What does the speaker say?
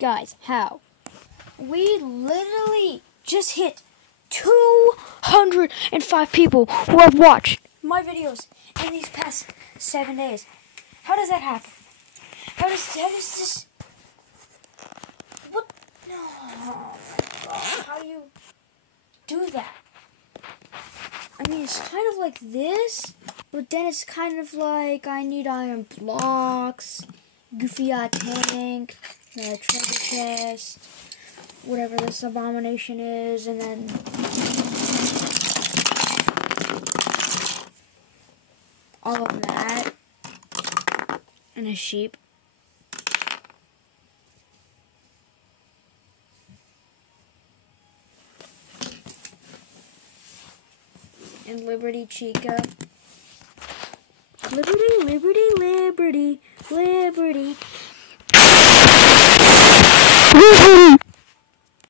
Guys, how? We literally just hit 205 people who have watched my videos in these past 7 days. How does that happen? How does this... What? No. Oh my God. How do you do that? I mean, it's kind of like this, but then it's kind of like I need iron blocks, goofy tank, treasure chest, whatever this abomination is, and then all of that, and a sheep. And Liberty Chica. Liberty, liberty, liberty, liberty.